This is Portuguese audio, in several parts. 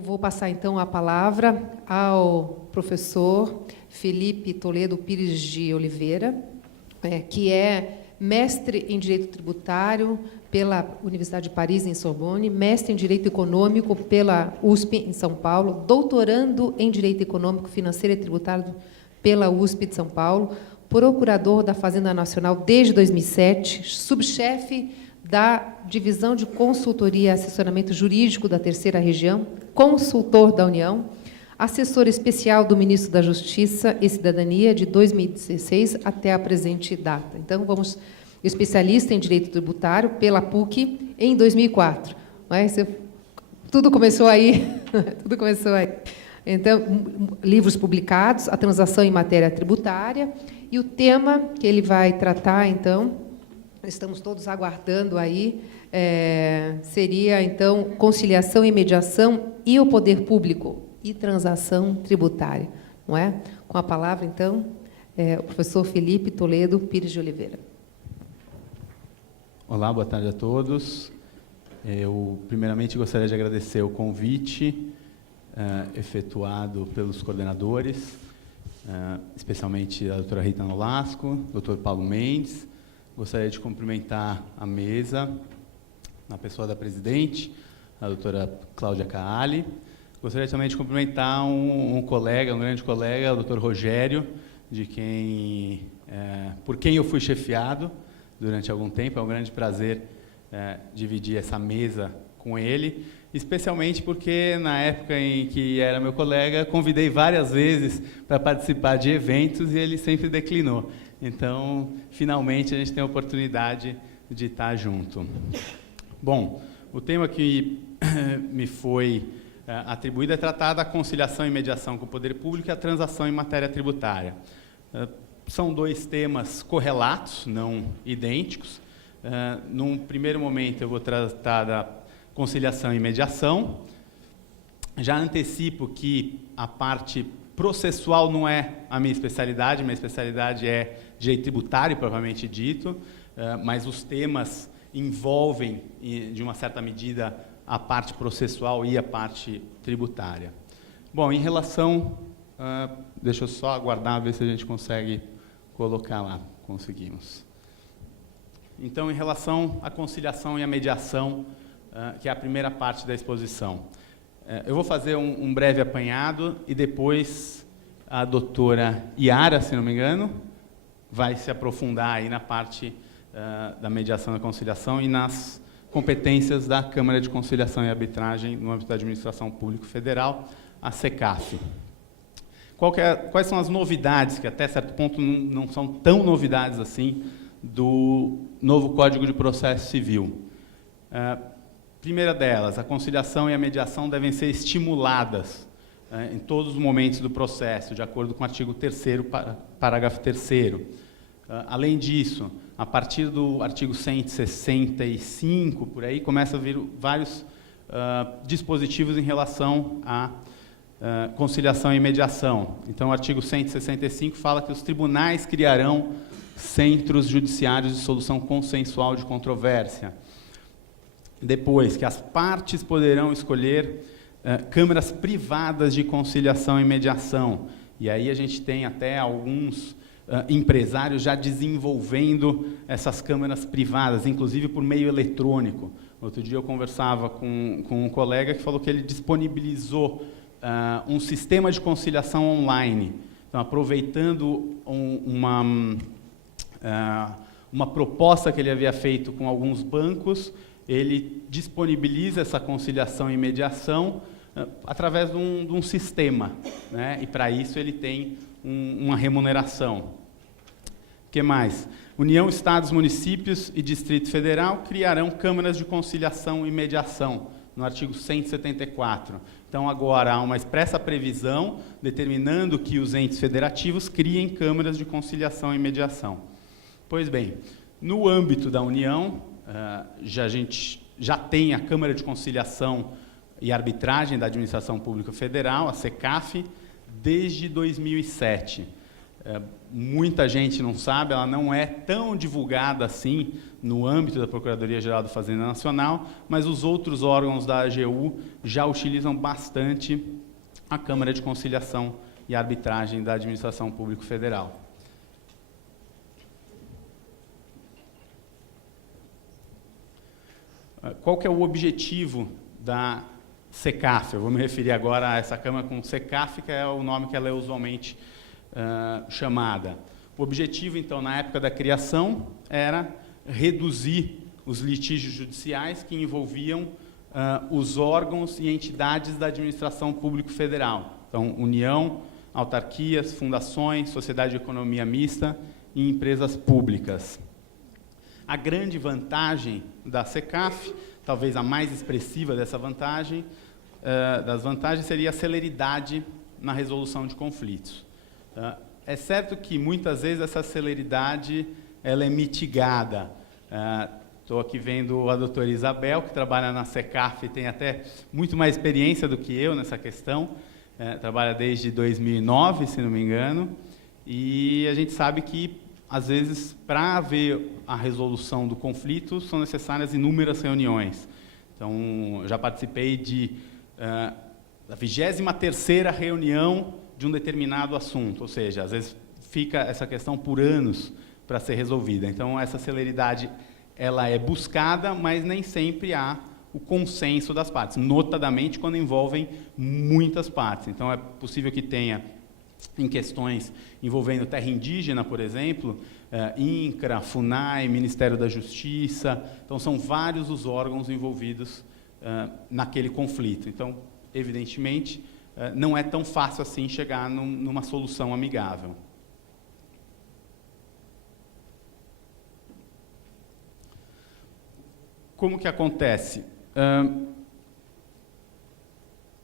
Eu vou passar, então, a palavra ao professor Felipe Toledo Pires de Oliveira, que é mestre em Direito Tributário pela Universidade de Paris, em Sorbonne, mestre em Direito Econômico pela USP, em São Paulo, doutorando em Direito Econômico, Financeiro e Tributário pela USP de São Paulo, procurador da Fazenda Nacional desde 2007, subchefe da Divisão de Consultoria e Assessoramento Jurídico da Terceira Região, consultor da União, assessor especial do Ministro da Justiça e Cidadania de 2016 até a presente data. Então, vamos... especialista em Direito Tributário pela PUC em 2004. Mas tudo começou aí. Tudo começou aí. Então, livros publicados, a transação em matéria tributária, e o tema que ele vai tratar, então, estamos todos aguardando aí, seria, então, conciliação e mediação e o poder público e transação tributária. Não é? Com a palavra, então, o professor Felipe Toledo Pires de Oliveira. Olá, boa tarde a todos. Eu, primeiramente, gostaria de agradecer o convite efetuado pelos coordenadores, especialmente a doutora Rita Nolasco, doutor Paulo Mendes. Gostaria de cumprimentar a mesa, na pessoa da presidente, a doutora Cláudia Caali. Gostaria também de cumprimentar um colega, um grande colega, o doutor Rogério, por quem eu fui chefiado durante algum tempo. É um grande prazer dividir essa mesa com ele, especialmente porque, na época em que era meu colega, convidei várias vezes para participar de eventos e ele sempre declinou. Então, finalmente, a gente tem a oportunidade de estar junto. Bom, o tema que me foi atribuído é tratar da conciliação e mediação com o poder público e a transação em matéria tributária. São dois temas correlatos, não idênticos. Num primeiro momento, eu vou tratar da conciliação e mediação. Já antecipo que a parte processual não é a minha especialidade é direito tributário, propriamente dito, mas os temas envolvem, de uma certa medida, a parte processual e a parte tributária. Bom, em relação... deixa eu só aguardar, ver se a gente consegue colocar lá. Conseguimos. Então, em relação à conciliação e à mediação, que é a primeira parte da exposição, eu vou fazer um breve apanhado e depois a doutora Iara, se não me engano, vai se aprofundar aí na parte da mediação e da conciliação e nas competências da Câmara de Conciliação e Arbitragem no âmbito da Administração Pública Federal, a CECAF. Quais são as novidades, que até certo ponto não são tão novidades assim, do novo Código de Processo Civil? Primeira delas, a conciliação e a mediação devem ser estimuladas em todos os momentos do processo, de acordo com o artigo 3º, parágrafo 3º. Além disso, a partir do artigo 165, por aí, começa a vir vários dispositivos em relação à conciliação e mediação. Então, o artigo 165 fala que os tribunais criarão centros judiciários de solução consensual de controvérsia. Depois, que as partes poderão escolher câmaras privadas de conciliação e mediação. E aí a gente tem até alguns empresários já desenvolvendo essas câmaras privadas, inclusive por meio eletrônico. Outro dia eu conversava com um colega que falou que ele disponibilizou um sistema de conciliação online. Então, aproveitando uma proposta que ele havia feito com alguns bancos, ele disponibiliza essa conciliação e mediação através de um sistema, né? E, para isso, ele tem uma remuneração. O que mais? União, Estados, Municípios e Distrito Federal criarão câmaras de conciliação e mediação, no artigo 174. Então, agora, há uma expressa previsão determinando que os entes federativos criem câmaras de conciliação e mediação. Pois bem, no âmbito da União, a gente já tem a Câmara de Conciliação e Arbitragem da Administração Pública Federal, a CECAF, desde 2007. muita gente não sabe, ela não é tão divulgada assim no âmbito da Procuradoria-Geral da Fazenda Nacional, mas os outros órgãos da AGU já utilizam bastante a Câmara de Conciliação e Arbitragem da Administração Pública Federal. Qual que é o objetivo da SECAF? Eu vou me referir agora a essa Câmara como SECAF, que é o nome que ela é usualmente chamada. O objetivo, então, na época da criação, era reduzir os litígios judiciais que envolviam os órgãos e entidades da administração pública federal. Então, União, autarquias, fundações, sociedade de economia mista e empresas públicas. A grande vantagem da SECAF, talvez a mais expressiva dessa vantagem, das vantagens, seria a celeridade na resolução de conflitos. É certo que, muitas vezes, essa celeridade ela é mitigada. Estou aqui vendo a doutora Isabel, que trabalha na SECAF e tem até muito mais experiência do que eu nessa questão. Trabalha desde 2009, se não me engano, e a gente sabe que, às vezes, para haver a resolução do conflito, são necessárias inúmeras reuniões. Então, já participei da 23ª reunião de um determinado assunto, ou seja, às vezes fica essa questão por anos para ser resolvida. Então, essa celeridade ela é buscada, mas nem sempre há o consenso das partes, notadamente quando envolvem muitas partes. Então, é possível que tenha, em questões envolvendo terra indígena, por exemplo, INCRA, FUNAI, Ministério da Justiça. Então, são vários os órgãos envolvidos naquele conflito. Então, evidentemente, não é tão fácil assim chegar numa solução amigável. Como que acontece?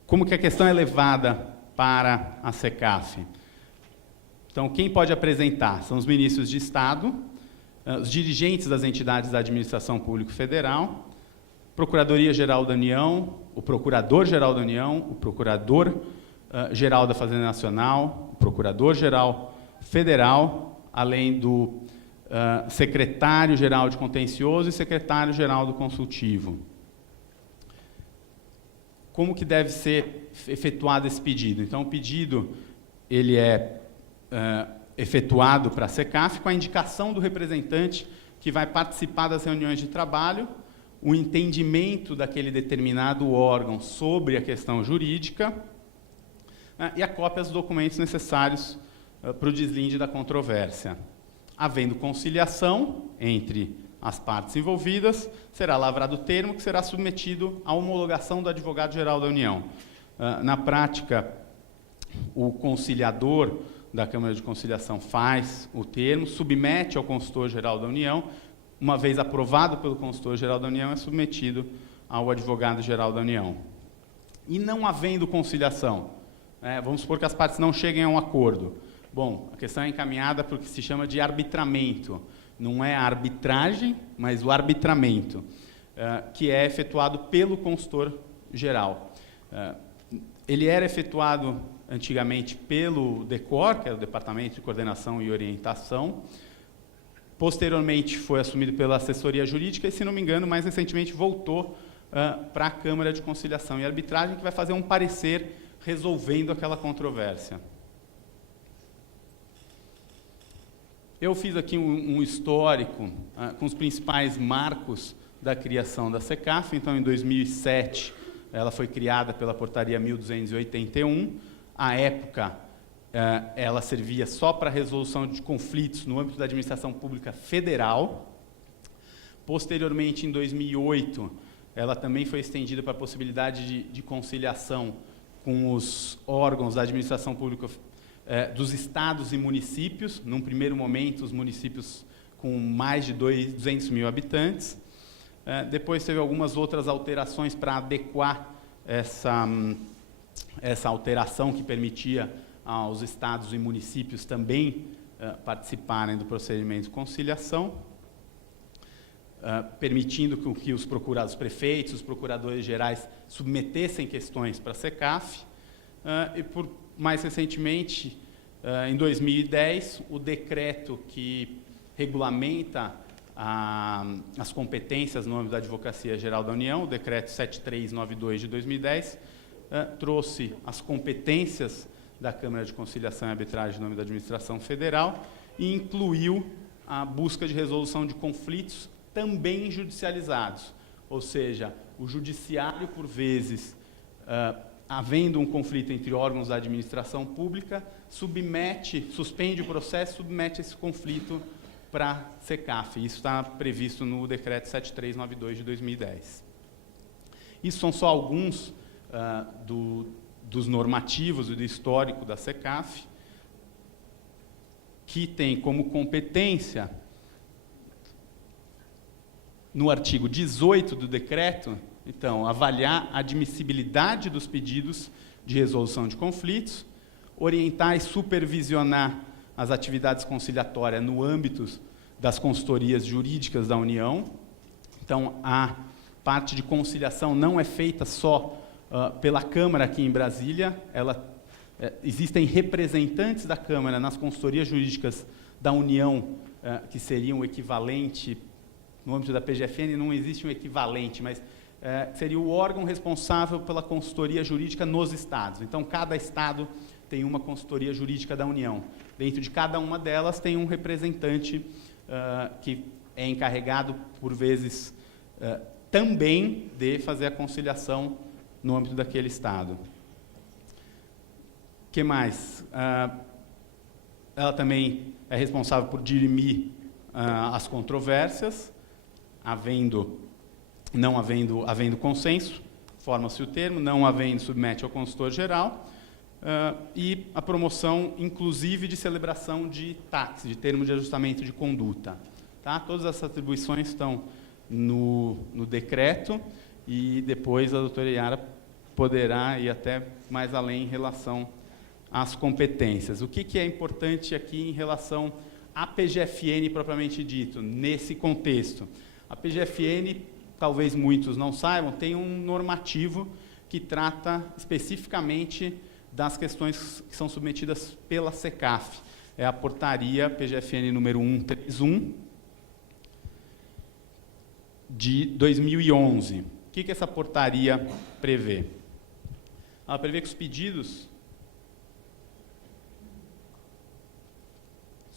Como que a questão é levada para a SECAF? Então, quem pode apresentar? São os ministros de Estado, os dirigentes das entidades da administração pública federal, Procuradoria-Geral da União, o Procurador-Geral da União, o Procurador-Geral da Fazenda Nacional, o Procurador-Geral Federal, além do Secretário-Geral de Contencioso e Secretário-Geral do Consultivo. Como que deve ser efetuado esse pedido? Então, o pedido ele é efetuado para a SECAF com a indicação do representante que vai participar das reuniões de trabalho, o entendimento daquele determinado órgão sobre a questão jurídica e a cópia dos documentos necessários para o deslinde da controvérsia. Havendo conciliação entre as partes envolvidas, será lavrado o termo que será submetido à homologação do Advogado-Geral da União. Na prática, o conciliador da Câmara de Conciliação faz o termo, submete ao Consultor-Geral da União. Uma vez aprovado pelo Consultor-Geral da União, é submetido ao Advogado-Geral da União. E não havendo conciliação, vamos supor que as partes não cheguem a um acordo. Bom, a questão é encaminhada para o que se chama de arbitramento. Não é a arbitragem, mas o arbitramento, que é efetuado pelo Consultor-Geral. Ele era efetuado antigamente pelo DECOR, que é o Departamento de Coordenação e Orientação. Posteriormente foi assumido pela Assessoria Jurídica e, se não me engano, mais recentemente voltou para a Câmara de Conciliação e Arbitragem, que vai fazer um parecer resolvendo aquela controvérsia. Eu fiz aqui um histórico com os principais marcos da criação da SECAF. Então, em 2007, ela foi criada pela Portaria 1281. À época, ela servia só para a resolução de conflitos no âmbito da administração pública federal. Posteriormente, em 2008, ela também foi estendida para a possibilidade de conciliação com os órgãos da administração pública dos estados e municípios. Num primeiro momento, os municípios com mais de 200 mil habitantes. Depois teve algumas outras alterações para adequar essa alteração que permitia aos estados e municípios também participarem do procedimento de conciliação, permitindo que os prefeitos, os procuradores gerais submetessem questões para a SECAF, e mais recentemente, Em 2010, o decreto que regulamenta as competências no âmbito da Advocacia Geral da União, o decreto 7392 de 2010, trouxe as competências da Câmara de Conciliação e Arbitragem no âmbito da Administração Federal e incluiu a busca de resolução de conflitos também judicializados, ou seja, o judiciário, por vezes, havendo um conflito entre órgãos da administração pública, suspende o processo, submete esse conflito para a SECAF. Isso está previsto no decreto 7392 de 2010. Isso são só alguns dos normativos e do histórico da SECAF, que tem como competência, no artigo 18 do decreto, então, avaliar a admissibilidade dos pedidos de resolução de conflitos, orientar e supervisionar as atividades conciliatórias no âmbito das consultorias jurídicas da União. Então, a parte de conciliação não é feita só pela Câmara aqui em Brasília, existem representantes da Câmara nas consultorias jurídicas da União, que seriam o equivalente, no âmbito da PGFN não existe um equivalente, mas seria o órgão responsável pela consultoria jurídica nos estados. Então, cada estado tem uma consultoria jurídica da União. Dentro de cada uma delas tem um representante que é encarregado, por vezes, também de fazer a conciliação no âmbito daquele estado. O que mais? Ela também é responsável por dirimir as controvérsias, havendo consenso, forma-se o termo, não havendo, submete ao consultor geral, e a promoção, inclusive, de celebração de TACs, de termo de ajustamento de conduta. Tá? Todas essas atribuições estão no decreto, e depois a doutora Yara poderá ir até mais além em relação às competências. O que é importante aqui em relação à PGFN propriamente dito, nesse contexto? A PGFN, talvez muitos não saibam, tem um normativo que trata especificamente das questões que são submetidas pela SECAF. É a portaria PGFN número 131 de 2011. O que essa portaria prevê? Ela prevê que os pedidos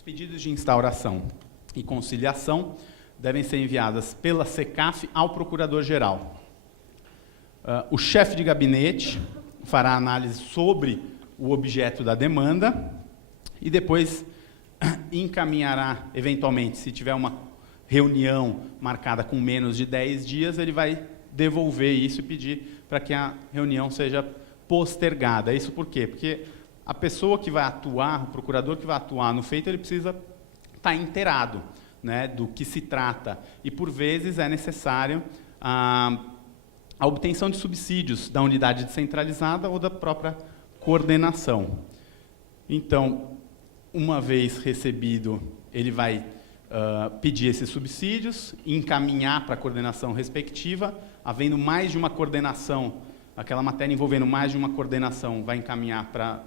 de instauração e conciliação devem ser enviadas pela SECAF ao Procurador-Geral. O chefe de gabinete fará análise sobre o objeto da demanda e depois encaminhará, eventualmente, se tiver uma reunião marcada com menos de 10 dias, ele vai devolver isso e pedir para que a reunião seja postergada. Isso por quê? Porque a pessoa que vai atuar, o procurador que vai atuar no feito, ele precisa estar inteirado, né, do que se trata. E, por vezes, é necessário a obtenção de subsídios da unidade descentralizada ou da própria coordenação. Então, uma vez recebido, ele vai pedir esses subsídios, encaminhar para a coordenação respectiva, havendo mais de uma coordenação, aquela matéria envolvendo mais de uma coordenação, vai encaminhar para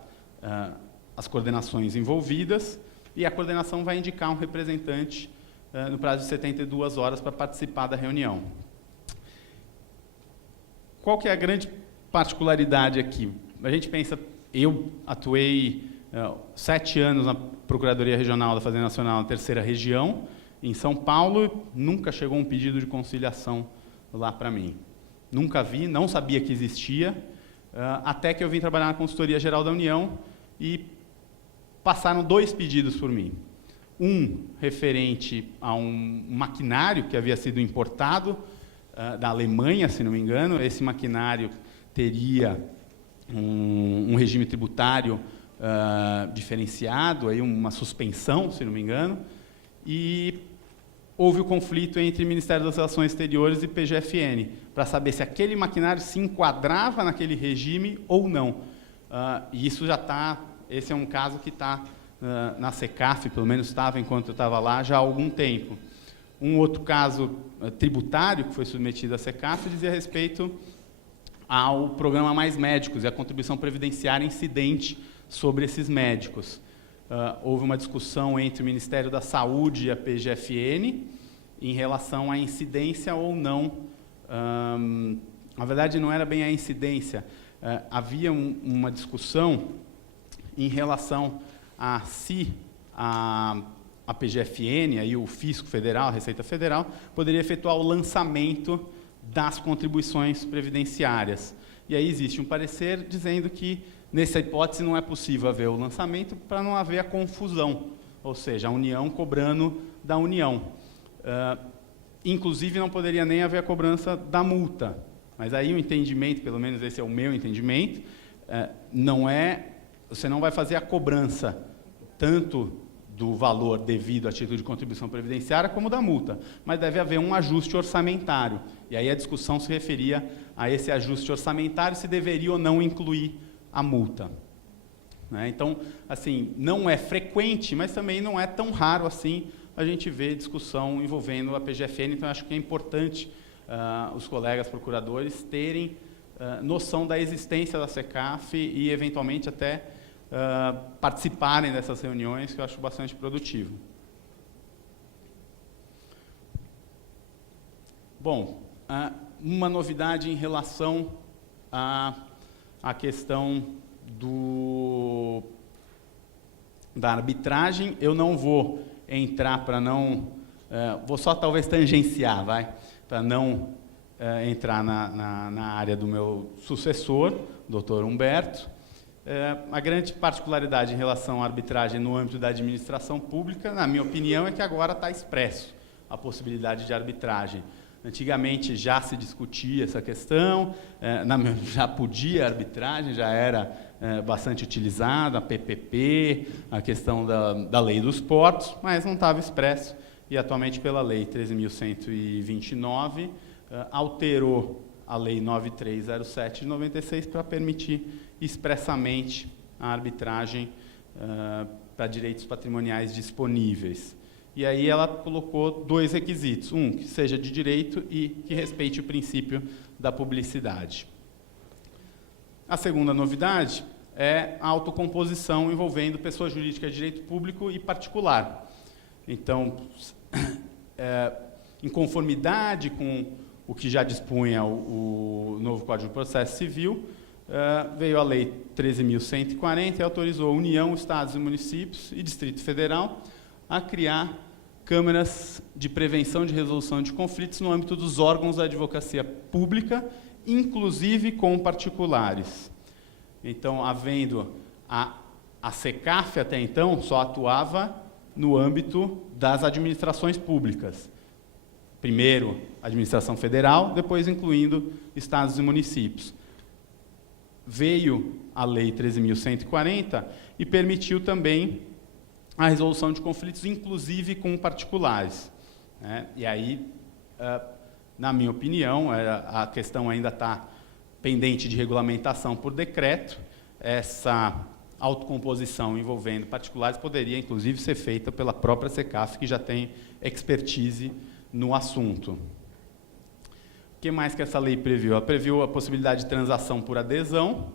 as coordenações envolvidas, e a coordenação vai indicar um representante no prazo de 72 horas para participar da reunião. Qual que é a grande particularidade aqui? A gente pensa, eu atuei 7 anos na Procuradoria Regional da Fazenda Nacional, na 3ª Região, em São Paulo, nunca chegou um pedido de conciliação lá para mim. Nunca vi, não sabia que existia, até que eu vim trabalhar na Consultoria Geral da União e passaram 2 pedidos por mim. Um referente a um maquinário que havia sido importado da Alemanha, se não me engano. Esse maquinário teria um regime tributário diferenciado, aí uma suspensão, se não me engano, e houve o conflito entre o Ministério das Relações Exteriores e PGFN, para saber se aquele maquinário se enquadrava naquele regime ou não. E isso já está, esse é um caso que está na SECAF, pelo menos estava enquanto eu estava lá, já há algum tempo. Um outro caso tributário que foi submetido à SECAF dizia respeito ao programa Mais Médicos e a contribuição previdenciária incidente sobre esses médicos. houve uma discussão entre o Ministério da Saúde e a PGFN em relação à incidência ou não. Na verdade, não era bem a incidência. Havia uma discussão em relação a se a PGFN, aí o Fisco Federal, a Receita Federal, poderia efetuar o lançamento das contribuições previdenciárias. E aí existe um parecer dizendo que, nessa hipótese, não é possível haver o lançamento para não haver a confusão, ou seja, a União cobrando da União. Inclusive, não poderia nem haver a cobrança da multa. Mas aí o entendimento, pelo menos esse é o meu entendimento, você não vai fazer a cobrança tanto do valor devido a título de contribuição previdenciária como da multa, mas deve haver um ajuste orçamentário. E aí a discussão se referia a esse ajuste orçamentário, se deveria ou não incluir a multa. Então, assim, não é frequente, mas também não é tão raro assim a gente ver discussão envolvendo a PGFN, então acho que é importante os colegas procuradores terem noção da existência da SECAF e, eventualmente, até participarem dessas reuniões, que eu acho bastante produtivo. Bom, uma novidade em relação à questão da arbitragem, eu não vou entrar para não... vou só talvez tangenciar, para não entrar na área do meu sucessor, Dr. Humberto. A grande particularidade em relação à arbitragem no âmbito da administração pública, na minha opinião, é que agora está expresso a possibilidade de arbitragem. Antigamente já se discutia essa questão, já podia arbitragem, já era bastante utilizada, a PPP, a questão da lei dos portos, mas não estava expresso, e atualmente pela lei 13.129, alterou a lei 9307 de 96 para permitir expressamente a arbitragem para direitos patrimoniais disponíveis. E aí ela colocou 2 requisitos, um que seja de direito e que respeite o princípio da publicidade. A segunda novidade é a autocomposição envolvendo pessoa jurídica de direito público e particular. Então, em conformidade com o que já dispunha o novo Código de Processo Civil, veio a Lei 13.140 e autorizou a União, Estados e Municípios e Distrito Federal a criar câmaras de prevenção de resolução de conflitos no âmbito dos órgãos da advocacia pública, inclusive com particulares. Então, havendo a SECAF até então só atuava no âmbito das administrações públicas. Primeiro, administração federal, depois incluindo estados e municípios. Veio a Lei 13.140 e permitiu também a resolução de conflitos, inclusive com particulares. E aí, na minha opinião, a questão ainda está pendente de regulamentação por decreto. Essa autocomposição envolvendo particulares poderia, inclusive, ser feita pela própria SECAF, que já tem expertise no assunto. O que mais que essa lei previu? Ela previu a possibilidade de transação por adesão,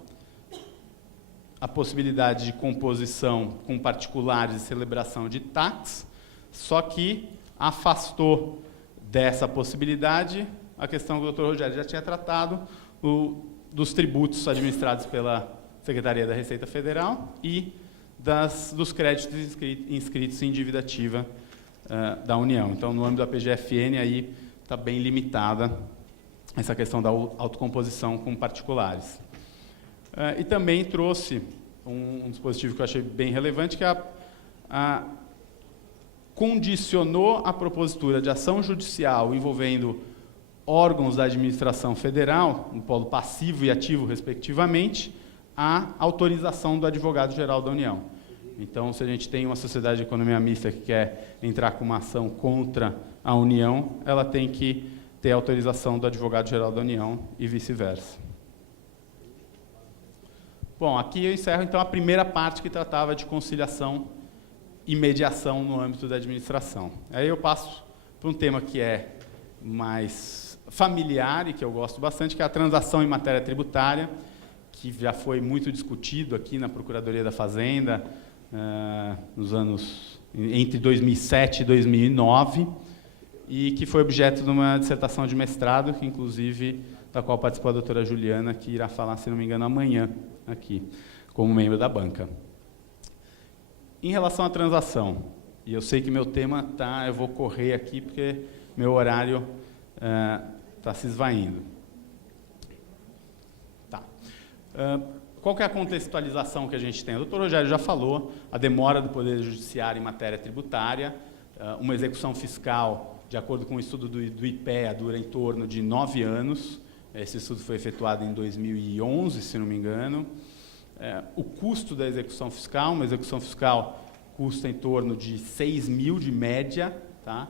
a possibilidade de composição com particulares e celebração de TACs, só que afastou dessa possibilidade a questão que o Dr. Rogério já tinha tratado, dos tributos administrados pela Secretaria da Receita Federal e dos créditos inscritos em dívida ativa da União. Então, no âmbito da PGFN, aí está bem limitada essa questão da autocomposição com particulares. E também trouxe um dispositivo que eu achei bem relevante, que condicionou a propositura de ação judicial envolvendo órgãos da administração federal, no polo passivo e ativo, respectivamente, à autorização do advogado-geral da União. Então, se a gente tem uma sociedade de economia mista que quer entrar com uma ação contra a União, ela tem que ter a autorização do advogado-geral da União e vice-versa. Bom, aqui eu encerro, então, a primeira parte que tratava de conciliação e mediação no âmbito da administração. Aí eu passo para um tema que é mais familiar e que eu gosto bastante, que é a transação em matéria tributária, que já foi muito discutido aqui na Procuradoria da Fazenda, nos anos entre 2007 e 2009, e que foi objeto de uma dissertação de mestrado, que inclusive da qual participou a doutora Juliana, que irá falar, se não me engano, amanhã aqui, como membro da banca. Em relação à transação, e eu sei que meu tema tá, eu vou correr aqui porque meu horário está se esvaindo. Tá. Qual que é a contextualização que a gente tem? O doutor Rogério já falou, a demora do Poder Judiciário em matéria tributária, uma execução fiscal, de acordo com o estudo do IPEA, dura em torno de 9 anos. Esse estudo foi efetuado em 2011, se não me engano. O custo da execução fiscal, uma execução fiscal custa em torno de 6 mil de média, tá?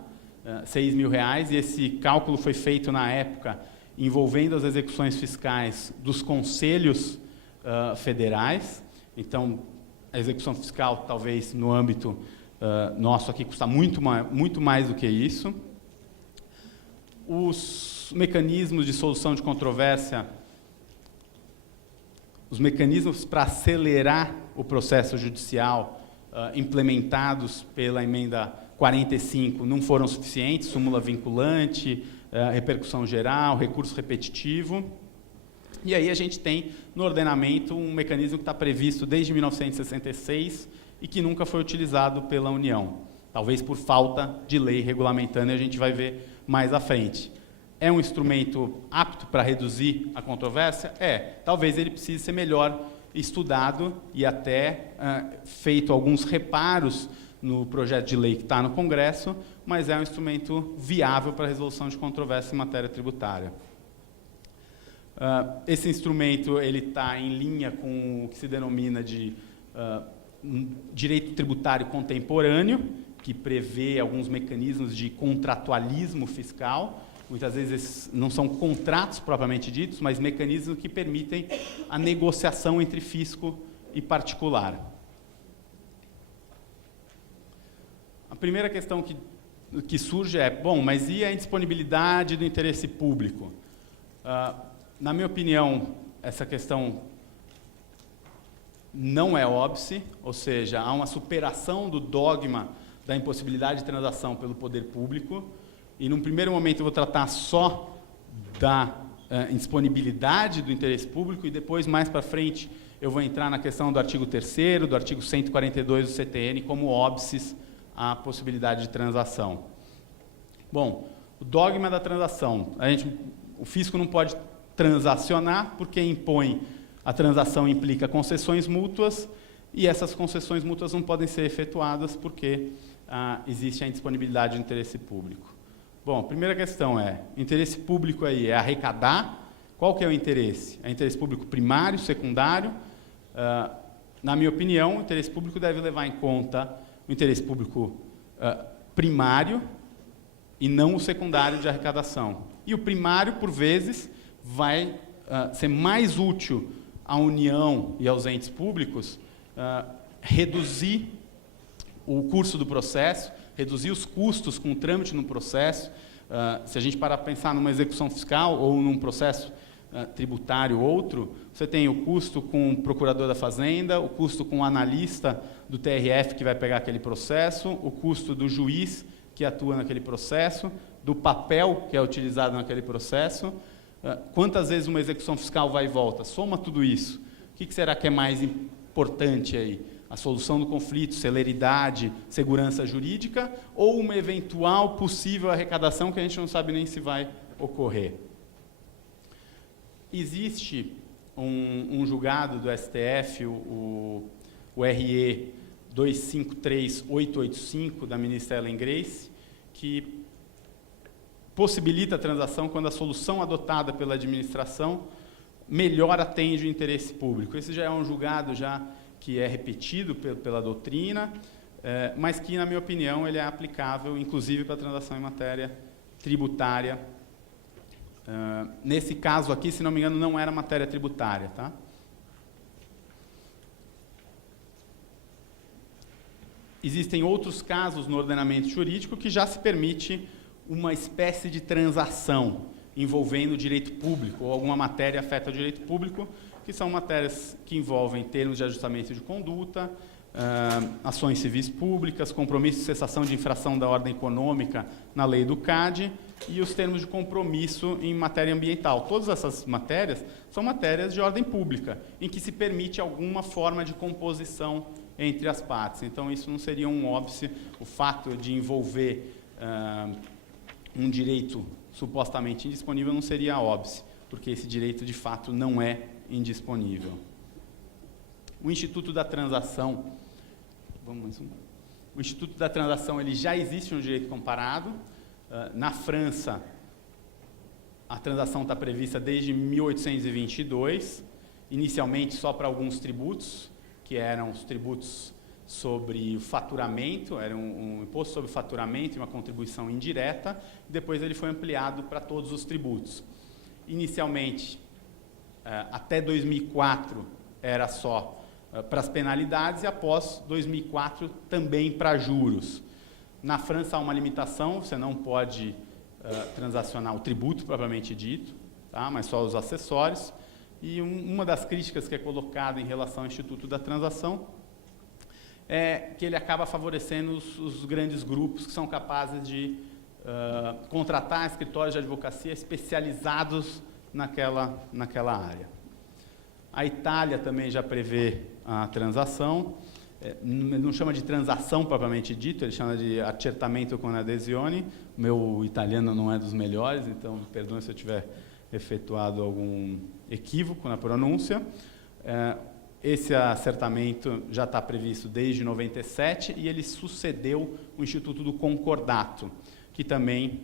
6 mil reais, e esse cálculo foi feito na época envolvendo as execuções fiscais dos conselhos federais. Então, a execução fiscal, talvez, no âmbito nosso aqui, custa muito mais do que isso. Os mecanismos de solução de controvérsia, os mecanismos para acelerar o processo judicial implementados pela emenda 45 não foram suficientes, súmula vinculante, repercussão geral, recurso repetitivo. E aí a gente tem no ordenamento um mecanismo que está previsto desde 1966 e que nunca foi utilizado pela União. Talvez por falta de lei regulamentando, e a gente vai ver mais à frente. É um instrumento apto para reduzir a controvérsia? Talvez ele precise ser melhor estudado e até feito alguns reparos no projeto de lei que está no Congresso, mas é um instrumento viável para a resolução de controvérsia em matéria tributária. Esse instrumento está em linha com o que se denomina de direito tributário contemporâneo, que prevê alguns mecanismos de contratualismo fiscal. Muitas vezes não são contratos propriamente ditos, mas mecanismos que permitem a negociação entre fisco e particular. A primeira questão que surge é, bom, mas e a indisponibilidade do interesse público? Na minha opinião, essa questão não é óbice, ou seja, há uma superação do dogma da impossibilidade de transação pelo poder público, e num primeiro momento eu vou tratar só da indisponibilidade do interesse público, e depois, mais para frente, eu vou entrar na questão do artigo 3º, do artigo 142 do CTN, como óbices à possibilidade de transação. Bom, o dogma da transação. O fisco não pode transacionar porque impõe, a transação implica concessões mútuas, e essas concessões mútuas não podem ser efetuadas porque existe a indisponibilidade do interesse público. Bom, a primeira questão é, o interesse público aí é arrecadar. Qual que é o interesse? É interesse público primário, secundário? Na minha opinião, o interesse público deve levar em conta o interesse público primário e não o secundário de arrecadação. E o primário, por vezes, vai ser mais útil à União e aos entes públicos reduzir o curso do processo, reduzir os custos com o trâmite no processo. Se a gente parar para pensar numa execução fiscal ou num processo tributário outro, você tem o custo com o procurador da Fazenda, o custo com o analista do TRF que vai pegar aquele processo, o custo do juiz que atua naquele processo, do papel que é utilizado naquele processo. Quantas vezes uma execução fiscal vai e volta? Soma tudo isso. O que será que é mais importante aí? A solução do conflito, celeridade, segurança jurídica, ou uma eventual possível arrecadação que a gente não sabe nem se vai ocorrer? Existe um julgado do STF, o RE 253885, da ministra Ellen Grace, que possibilita a transação quando a solução adotada pela administração melhor atende o interesse público. Esse já é um julgado que é repetido pela doutrina, mas que, na minha opinião, ele é aplicável, inclusive, para a transação em matéria tributária. Nesse caso aqui, se não me engano, não era matéria tributária, tá? Existem outros casos no ordenamento jurídico que já se permite uma espécie de transação envolvendo o direito público, ou alguma matéria afeta o direito público, que são matérias que envolvem termos de ajustamento de conduta, ações civis públicas, compromisso de cessação de infração da ordem econômica na lei do CAD e os termos de compromisso em matéria ambiental. Todas essas matérias são matérias de ordem pública, em que se permite alguma forma de composição entre as partes. Então, isso não seria um óbice, o fato de envolver um direito supostamente indisponível não seria óbice, porque esse direito, de fato, não é indisponível. O Instituto da Transação, o Instituto da Transação, ele já existe no direito comparado. Na França, a transação está prevista desde 1822, inicialmente só para alguns tributos, que eram os tributos sobre o faturamento, era um imposto sobre faturamento e uma contribuição indireta, depois ele foi ampliado para todos os tributos. Inicialmente, até 2004, era só para as penalidades e após 2004 também para juros. Na França há uma limitação, você não pode transacionar o tributo propriamente dito, tá? Mas só os acessórios. E uma das críticas que é colocada em relação ao Instituto da Transação é que ele acaba favorecendo os grandes grupos que são capazes de contratar escritórios de advocacia especializados naquela área. A Itália também já prevê a transação, não chama de transação propriamente dito, ele chama de accertamento con adesione. O meu italiano não é dos melhores, então me perdoe se eu tiver efetuado algum equívoco na pronúncia. Esse acertamento já está previsto desde 97 e ele sucedeu o Instituto do Concordato, que também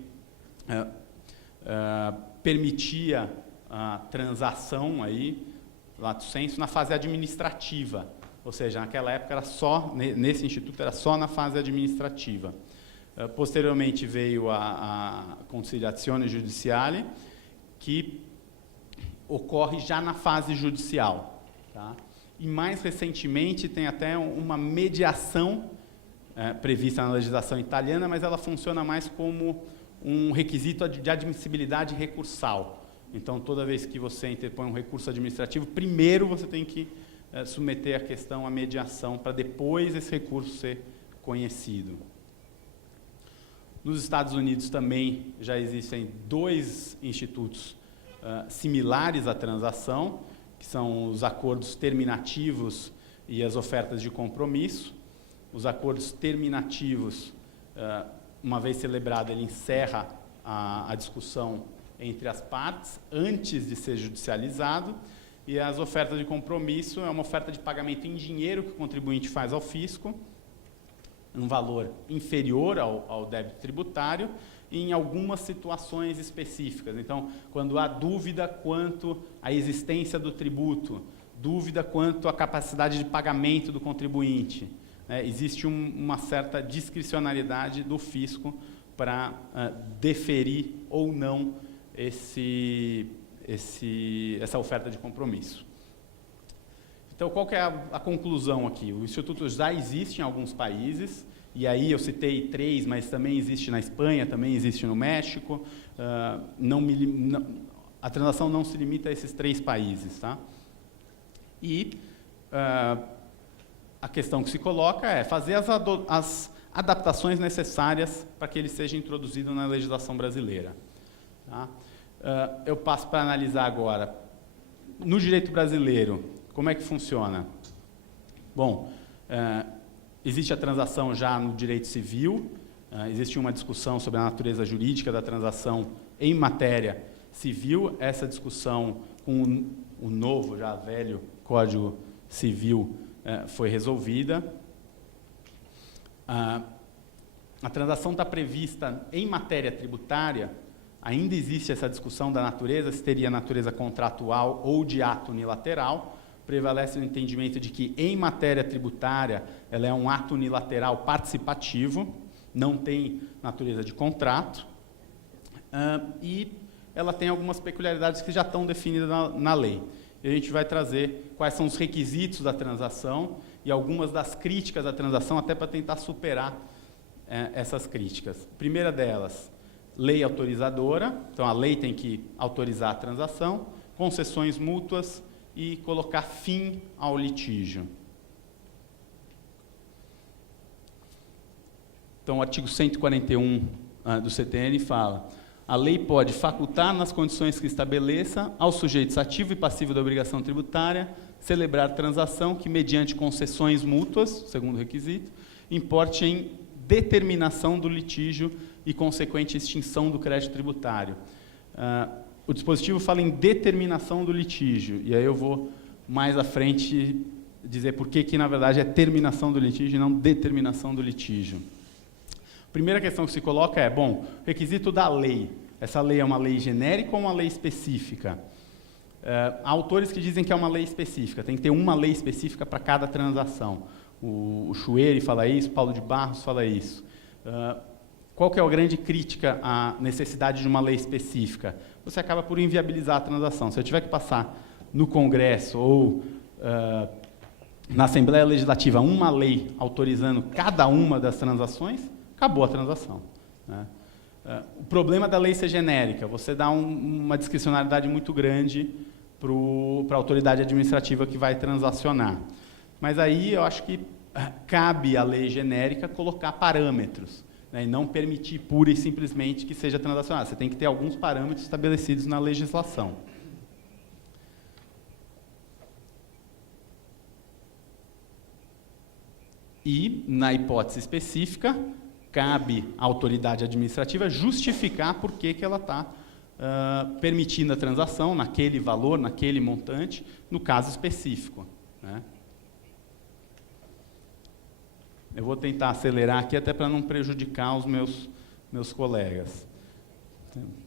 permitia a transação aí, lato sensu, na fase administrativa, ou seja, naquela época era só, nesse instituto era só na fase administrativa. Posteriormente veio a conciliazione giudiziale, que ocorre já na fase judicial, tá? E mais recentemente tem até uma mediação prevista na legislação italiana, mas ela funciona mais como um requisito de admissibilidade recursal. Então, toda vez que você interpõe um recurso administrativo, primeiro você tem que submeter a questão à mediação, para depois esse recurso ser conhecido. Nos Estados Unidos também já existem 2 institutos similares à transação, que são os acordos terminativos e as ofertas de compromisso. Os acordos terminativos, uma vez celebrado, ele encerra a discussão entre as partes, antes de ser judicializado, e as ofertas de compromisso é uma oferta de pagamento em dinheiro que o contribuinte faz ao fisco, um valor inferior ao débito tributário, em algumas situações específicas. Então, quando há dúvida quanto à existência do tributo, dúvida quanto à capacidade de pagamento do contribuinte, existe uma certa discricionariedade do fisco para deferir ou não essa oferta de compromisso. Então, qual que é a conclusão aqui? O Instituto já existe em alguns países, e aí eu citei 3, mas também existe na Espanha, também existe no México. A transação não se limita a esses 3 países, tá? E a questão que se coloca é fazer as adaptações necessárias para que ele seja introduzido na legislação brasileira. Tá? Eu passo para analisar agora. No direito brasileiro, como é que funciona? Bom, existe a transação já no direito civil, existe uma discussão sobre a natureza jurídica da transação em matéria civil. Essa discussão com o novo, já velho, Código Civil foi resolvida. A transação está prevista em matéria tributária. Ainda existe essa discussão da natureza, se teria natureza contratual ou de ato unilateral. Prevalece o entendimento de que, em matéria tributária, ela é um ato unilateral participativo, não tem natureza de contrato, e ela tem algumas peculiaridades que já estão definidas na lei. E a gente vai trazer quais são os requisitos da transação e algumas das críticas à transação, até para tentar superar essas críticas. A primeira delas, lei autorizadora, então a lei tem que autorizar a transação, concessões mútuas e colocar fim ao litígio. Então, o artigo 141 do CTN fala: a lei pode facultar, nas condições que estabeleça, aos sujeitos ativo e passivo da obrigação tributária, celebrar transação que, mediante concessões mútuas, segundo requisito, importe em determinação do litígio e consequente extinção do crédito tributário. O dispositivo fala em determinação do litígio, e aí eu vou mais à frente dizer por que, na verdade, é terminação do litígio e não determinação do litígio. A primeira questão que se coloca é, bom, requisito da lei. Essa lei é uma lei genérica ou uma lei específica? Há autores que dizem que é uma lei específica, tem que ter uma lei específica para cada transação. O Schueri fala isso, Paulo de Barros fala isso. Qual que é a grande crítica à necessidade de uma lei específica? Você acaba por inviabilizar a transação. Se eu tiver que passar no Congresso ou na Assembleia Legislativa uma lei autorizando cada uma das transações, acabou a transação, né? O problema da lei ser genérica, você dá uma discricionariedade muito grande para a autoridade administrativa que vai transacionar. Mas aí eu acho que cabe à lei genérica colocar parâmetros, né, e não permitir pura e simplesmente que seja transacionado. Você tem que ter alguns parâmetros estabelecidos na legislação. E, na hipótese específica, cabe à autoridade administrativa justificar por que ela está permitindo a transação naquele valor, naquele montante, no caso específico, né? Eu vou tentar acelerar aqui até para não prejudicar os meus colegas.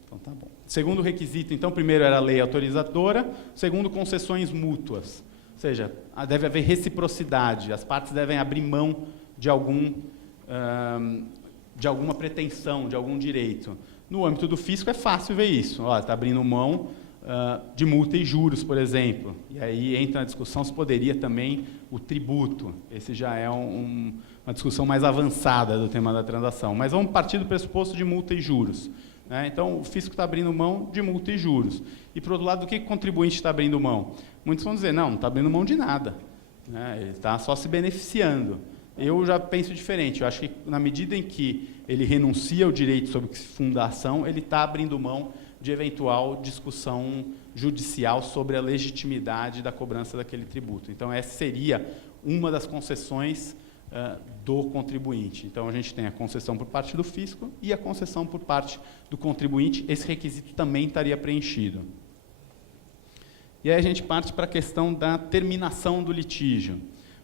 Então, tá bom. Segundo requisito, então, primeiro era a lei autorizadora, segundo, concessões mútuas. Ou seja, deve haver reciprocidade, as partes devem abrir mão de alguma pretensão, de algum direito. No âmbito do fisco é fácil ver isso. Está abrindo mão de multa e juros, por exemplo. E aí entra na discussão se poderia também o tributo. Esse já é uma discussão mais avançada do tema da transação. Mas vamos partir do pressuposto de multa e juros, né? Então, o fisco está abrindo mão de multa e juros. E, por outro lado, do que o contribuinte está abrindo mão? Muitos vão dizer, não está abrindo mão de nada, né? Ele está só se beneficiando. Eu já penso diferente. Eu acho que, na medida em que ele renuncia ao direito sobre que se funda a ação, ele está abrindo mão de eventual discussão judicial sobre a legitimidade da cobrança daquele tributo. Então, essa seria uma das concessões do contribuinte. Então, a gente tem a concessão por parte do fisco e a concessão por parte do contribuinte. Esse requisito também estaria preenchido. E aí a gente parte para a questão da terminação do litígio.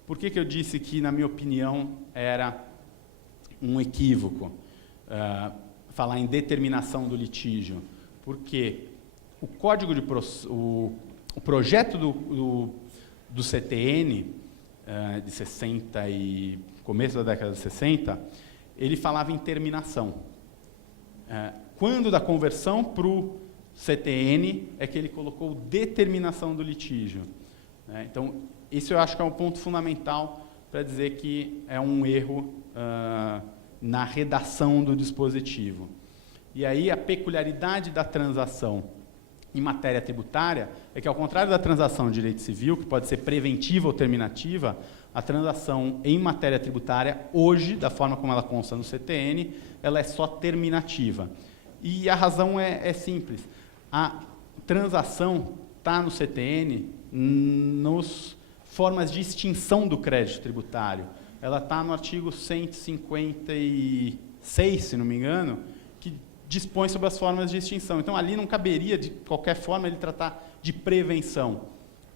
Por que eu disse que, na minha opinião, era um equívoco falar em determinação do litígio? Porque o código o projeto do CTN, de 60 e começo da década de 60, ele falava em terminação. Quando da conversão para o CTN é que ele colocou determinação do litígio, né? Então, isso eu acho que é um ponto fundamental para dizer que é um erro na redação do dispositivo. E aí a peculiaridade da transação em matéria tributária é que, ao contrário da transação de direito civil, que pode ser preventiva ou terminativa, a transação em matéria tributária, hoje, da forma como ela consta no CTN, ela é só terminativa. E a razão é simples. A transação está no CTN nos formas de extinção do crédito tributário. Ela está no artigo 156, se não me engano, que dispõe sobre as formas de extinção. Então, ali não caberia, de qualquer forma, ele tratar de prevenção,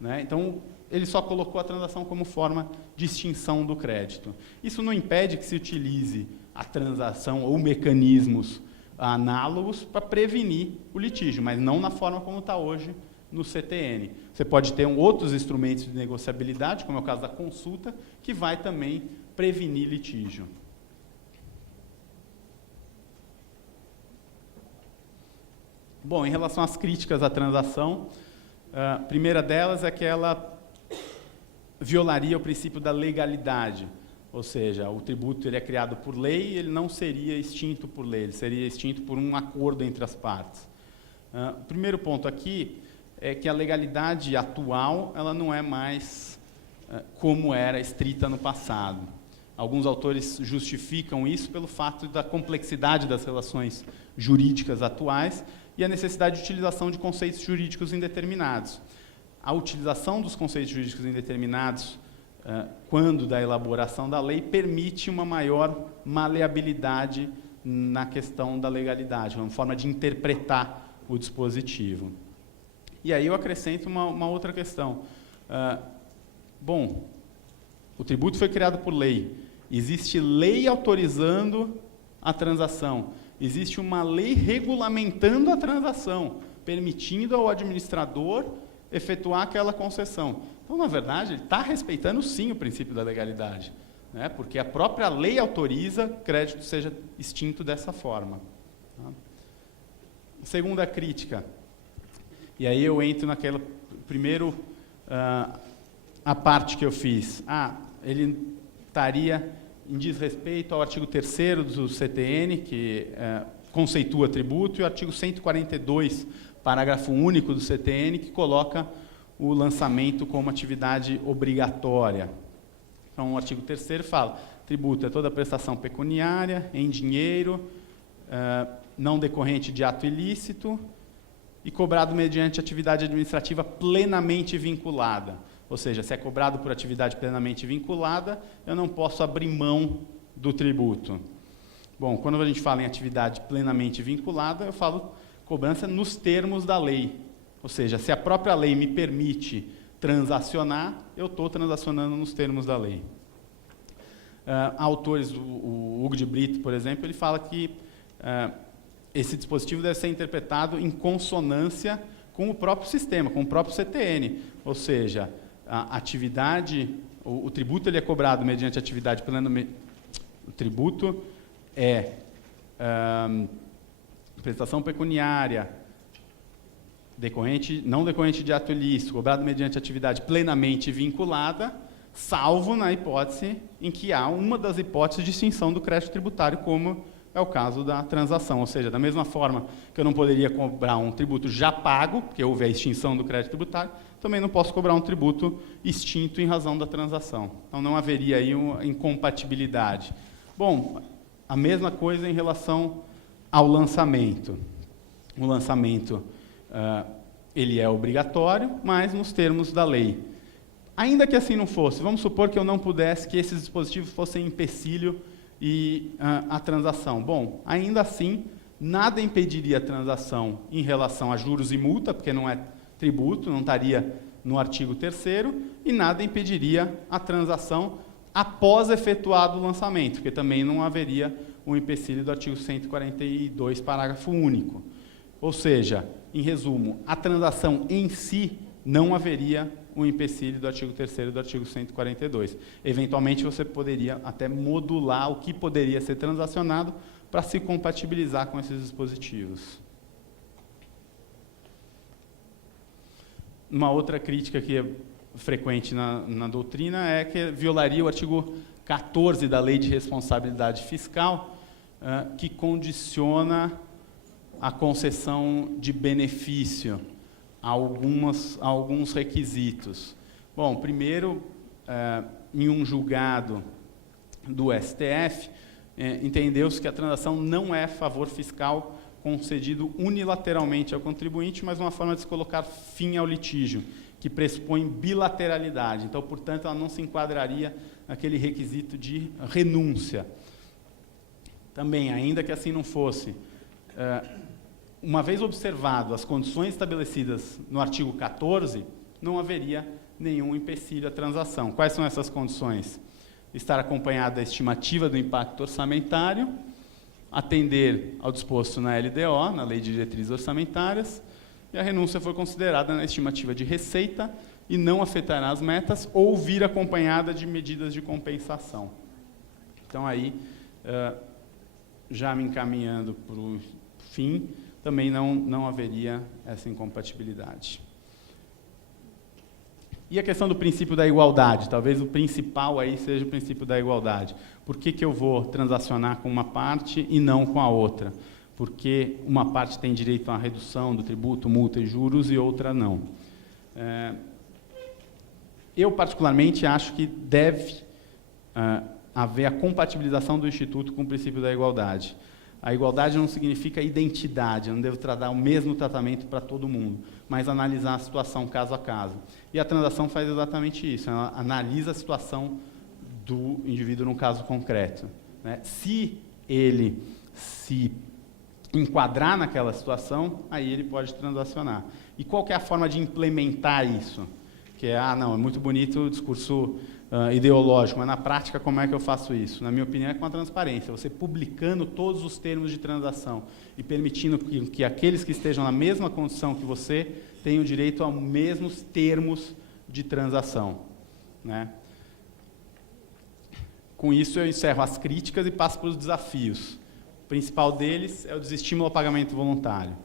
né? Então, ele só colocou a transação como forma de extinção do crédito. Isso não impede que se utilize a transação ou mecanismos análogos para prevenir o litígio, mas não na forma como está hoje no CTN. Você pode ter outros instrumentos de negociabilidade, como é o caso da consulta, que vai também prevenir litígio. Bom, em relação às críticas à transação, a primeira delas é que ela violaria o princípio da legalidade, ou seja, o tributo ele é criado por lei e ele não seria extinto por lei, ele seria extinto por um acordo entre as partes. O primeiro ponto aqui é que a legalidade atual ela não é mais como era estrita no passado. Alguns autores justificam isso pelo fato da complexidade das relações jurídicas atuais e a necessidade de utilização de conceitos jurídicos indeterminados. A utilização dos conceitos jurídicos indeterminados, quando da elaboração da lei, permite uma maior maleabilidade na questão da legalidade, uma forma de interpretar o dispositivo. E aí eu acrescento uma outra questão. Bom, o tributo foi criado por lei. Existe lei autorizando a transação. Existe uma lei regulamentando a transação, permitindo ao administrador efetuar aquela concessão. Então, na verdade, ele está respeitando, sim, o princípio da legalidade, né? Porque a própria lei autoriza que o crédito seja extinto dessa forma. Tá? Segunda crítica. E aí eu entro naquela... Primeiro, a parte que eu fiz. Ele estaria em desrespeito ao artigo 3º do CTN, que conceitua tributo, e o artigo 142, parágrafo único do CTN, que coloca o lançamento como atividade obrigatória. Então, o artigo 3º fala: tributo é toda prestação pecuniária, em dinheiro, não decorrente de ato ilícito e cobrado mediante atividade administrativa plenamente vinculada. Ou seja, se é cobrado por atividade plenamente vinculada, eu não posso abrir mão do tributo. Bom, quando a gente fala em atividade plenamente vinculada, eu falo cobrança nos termos da lei. Ou seja, se a própria lei me permite transacionar, eu estou transacionando nos termos da lei. Autores, o Hugo de Brito, por exemplo, ele fala que esse dispositivo deve ser interpretado em consonância com o próprio sistema, com o próprio CTN. Ou seja, a atividade, o tributo ele é cobrado mediante atividade plenamente... O tributo é prestação pecuniária, não decorrente de ato ilícito, cobrado mediante atividade plenamente vinculada, salvo na hipótese em que há uma das hipóteses de extinção do crédito tributário, como é o caso da transação. Ou seja, da mesma forma que eu não poderia cobrar um tributo já pago, porque houve a extinção do crédito tributário, também não posso cobrar um tributo extinto em razão da transação. Então, não haveria aí uma incompatibilidade. Bom, a mesma coisa em relação ao lançamento. O lançamento ele é obrigatório, mas nos termos da lei. Ainda que assim não fosse, vamos supor que eu não pudesse, que esses dispositivos fossem empecilho e a transação. Bom, ainda assim, nada impediria a transação em relação a juros e multa, porque não é tributo, não estaria no artigo 3º, e nada impediria a transação após efetuado o lançamento, porque também não haveria o empecilho do artigo 142, parágrafo único. Ou seja, em resumo, a transação em si não haveria o empecilho do artigo 3º e do artigo 142. Eventualmente, você poderia até modular o que poderia ser transacionado para se compatibilizar com esses dispositivos. Uma outra crítica que é frequente na doutrina é que violaria o artigo 14 da Lei de Responsabilidade Fiscal, que condiciona a concessão de benefício a alguns requisitos. Bom, primeiro, em um julgado do STF, entendeu-se que a transação não é favor fiscal concedido unilateralmente ao contribuinte, mas uma forma de se colocar fim ao litígio, que pressupõe bilateralidade. Então, portanto, ela não se enquadraria naquele requisito de renúncia. Também, ainda que assim não fosse, uma vez observado as condições estabelecidas no artigo 14, não haveria nenhum empecilho à transação. Quais são essas condições? Estar acompanhada da estimativa do impacto orçamentário, atender ao disposto na LDO, na Lei de Diretrizes Orçamentárias, e a renúncia foi considerada na estimativa de receita e não afetará as metas ou vir acompanhada de medidas de compensação. Então, aí, já me encaminhando para o fim, também não haveria essa incompatibilidade. E a questão do princípio da igualdade, talvez o principal aí seja o princípio da igualdade. Por que eu vou transacionar com uma parte e não com a outra? porque uma parte tem direito à redução do tributo, multa e juros e outra não. Eu, particularmente, acho que deve haver a compatibilização do Instituto com o princípio da igualdade. A igualdade não significa identidade, eu não devo dar o mesmo tratamento para todo mundo, mas analisar a situação caso a caso. E a transação faz exatamente isso, ela analisa a situação do indivíduo no caso concreto, né? Se ele se enquadrar naquela situação, aí ele pode transacionar. E qual que é a forma de implementar isso? Que é, não, é muito bonito o discurso ideológico, mas na prática como é que eu faço isso? Na minha opinião é com a transparência, você publicando todos os termos de transação e permitindo que aqueles que estejam na mesma condição que você tenham direito aos mesmos termos de transação, né? Com isso eu encerro as críticas e passo para os desafios. O principal deles é o desestímulo ao pagamento voluntário.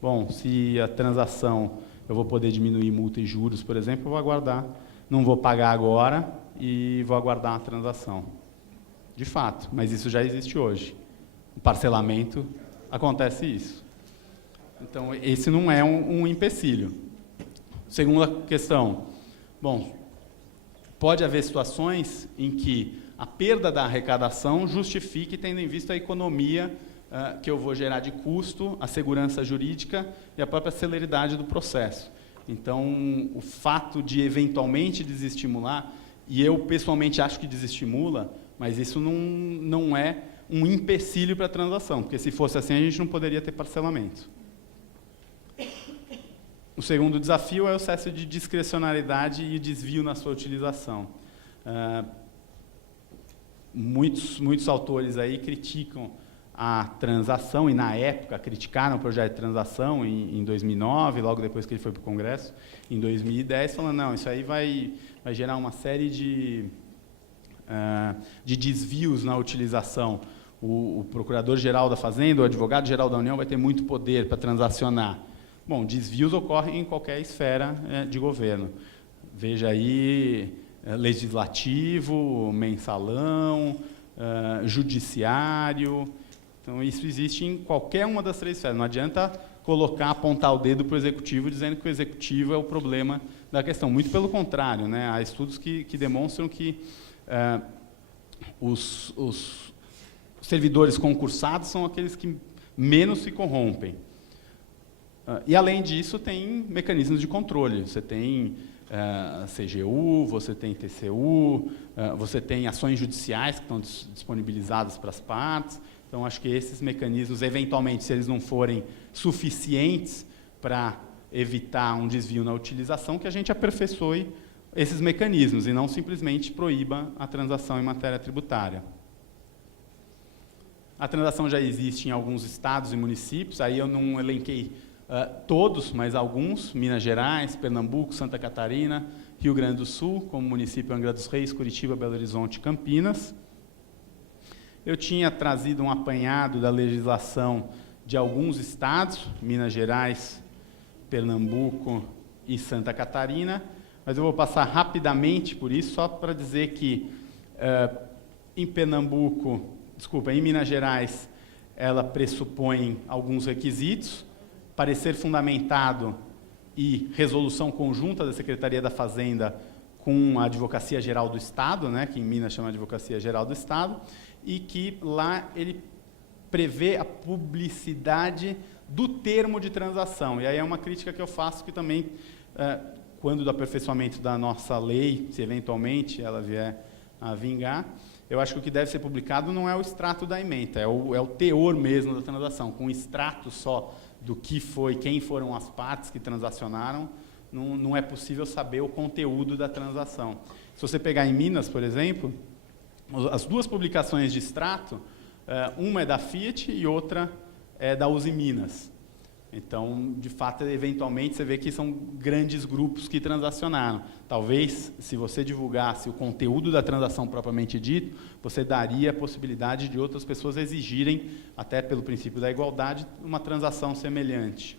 Bom, se a transação eu vou poder diminuir multa e juros, por exemplo, eu vou aguardar, não vou pagar agora e vou aguardar a transação. De fato, mas isso já existe hoje. O parcelamento, acontece isso. Então, esse não é um empecilho. Segunda questão. Bom, pode haver situações em que a perda da arrecadação justifique, tendo em vista a economia que eu vou gerar de custo, a segurança jurídica e a própria celeridade do processo. Então, o fato de eventualmente desestimular, e eu pessoalmente acho que desestimula, mas isso não é um empecilho para a transação, porque se fosse assim a gente não poderia ter parcelamento. O segundo desafio é o excesso de discrecionalidade e desvio na sua utilização. Muitos autores aí criticam a transação, e na época criticaram o projeto de transação em 2009, logo depois que ele foi para o Congresso, em 2010, falando, não, isso aí vai gerar uma série de desvios na utilização. O Procurador-Geral da Fazenda, o Advogado-Geral da União vai ter muito poder para transacionar. Bom, desvios ocorrem em qualquer esfera de governo. Veja aí, legislativo, mensalão, judiciário. Então, isso existe em qualquer uma das três esferas. Não adianta apontar o dedo para o executivo dizendo que o executivo é o problema da questão. Muito pelo contrário, né? Há estudos que demonstram que os servidores concursados são aqueles que menos se corrompem. E, além disso, tem mecanismos de controle. Você tem CGU, você tem TCU, você tem ações judiciais que estão disponibilizadas para as partes. Então, acho que esses mecanismos, eventualmente, se eles não forem suficientes para evitar um desvio na utilização, que a gente aperfeiçoe esses mecanismos e não simplesmente proíba a transação em matéria tributária. A transação já existe em alguns estados e municípios, aí eu não elenquei todos, mas alguns, Minas Gerais, Pernambuco, Santa Catarina, Rio Grande do Sul, como município Angra dos Reis, Curitiba, Belo Horizonte e Campinas. Eu tinha trazido um apanhado da legislação de alguns estados, Minas Gerais, Pernambuco e Santa Catarina, mas eu vou passar rapidamente por isso, só para dizer que em Minas Gerais, ela pressupõe alguns requisitos, parecer fundamentado e resolução conjunta da Secretaria da Fazenda com a Advocacia Geral do Estado, né, que em Minas chama Advocacia Geral do Estado, e que lá ele prevê a publicidade do termo de transação. E aí é uma crítica que eu faço que também, quando do aperfeiçoamento da nossa lei, se eventualmente ela vier a vingar, eu acho que o que deve ser publicado não é o extrato da ementa, é o teor mesmo da transação. Com um extrato só do que foi, quem foram as partes que transacionaram, não é possível saber o conteúdo da transação. Se você pegar em Minas, por exemplo, as duas publicações de extrato, uma é da Fiat e outra é da Uzi Minas. Então, de fato, eventualmente, você vê que são grandes grupos que transacionaram. Talvez, se você divulgasse o conteúdo da transação propriamente dito, você daria a possibilidade de outras pessoas exigirem, até pelo princípio da igualdade, uma transação semelhante.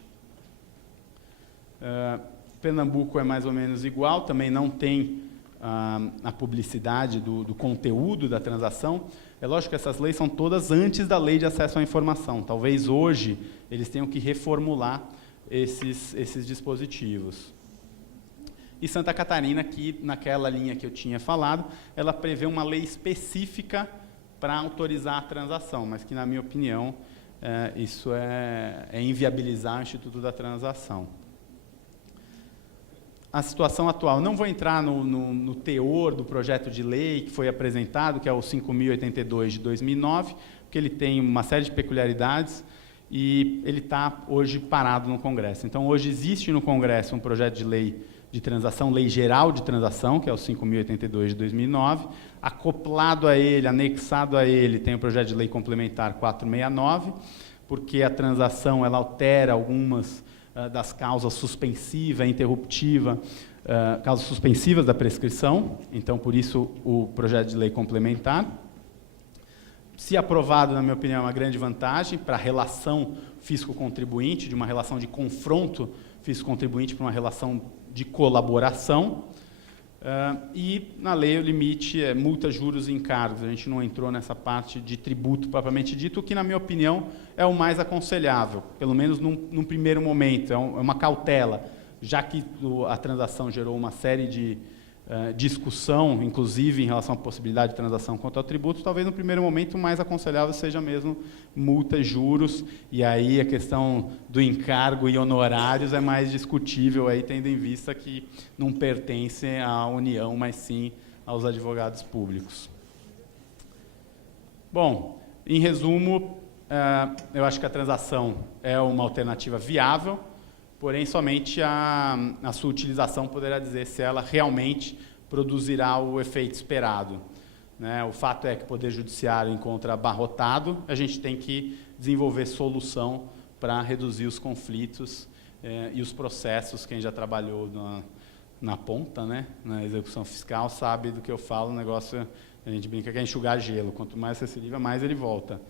Pernambuco é mais ou menos igual, também não tem a publicidade do conteúdo da transação, é lógico que essas leis são todas antes da Lei de Acesso à Informação. Talvez hoje eles tenham que reformular esses dispositivos. E Santa Catarina, que naquela linha que eu tinha falado, ela prevê uma lei específica para autorizar a transação, mas que, na minha opinião, isso é inviabilizar o Instituto da Transação. A situação atual, não vou entrar no teor do projeto de lei que foi apresentado, que é o 5.082 de 2009, porque ele tem uma série de peculiaridades e ele está hoje parado no Congresso. Então, hoje existe no Congresso um projeto de lei de transação, Lei Geral de Transação, que é o 5.082 de 2009, acoplado a ele, anexado a ele, tem o projeto de lei complementar 469, porque a transação ela altera algumas das causas suspensiva, interruptiva, causas suspensivas da prescrição, então, por isso, o projeto de lei complementar. Se aprovado, na minha opinião, é uma grande vantagem para a relação fisco-contribuinte, de uma relação de confronto fisco-contribuinte para uma relação de colaboração. E, na lei, o limite é multa, juros e encargos. A gente não entrou nessa parte de tributo propriamente dito, o que, na minha opinião, é o mais aconselhável, pelo menos num primeiro momento, é uma cautela, já que a transação gerou uma série de discussão, inclusive em relação à possibilidade de transação quanto ao tributo, talvez no primeiro momento o mais aconselhável seja mesmo multa e juros, e aí a questão do encargo e honorários é mais discutível, aí, tendo em vista que não pertence à União, mas sim aos advogados públicos. Bom, em resumo, eu acho que a transação é uma alternativa viável, porém, somente a sua utilização poderá dizer se ela realmente produzirá o efeito esperado. Né? O fato é que o Poder Judiciário encontra abarrotado, a gente tem que desenvolver solução para reduzir os conflitos e os processos. Quem já trabalhou na ponta, né? Na execução fiscal, sabe do que eu falo. O negócio, a gente brinca que é enxugar gelo. Quanto mais você se livra, mais ele volta.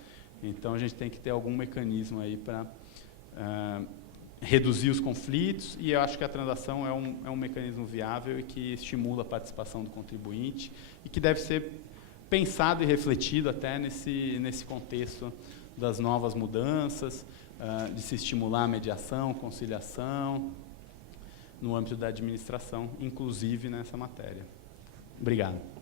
Então, a gente tem que ter algum mecanismo aí para reduzir os conflitos, e eu acho que a transação é um mecanismo viável e que estimula a participação do contribuinte e que deve ser pensado e refletido até nesse contexto das novas mudanças, de se estimular a mediação, conciliação, no âmbito da administração, inclusive nessa matéria. Obrigado.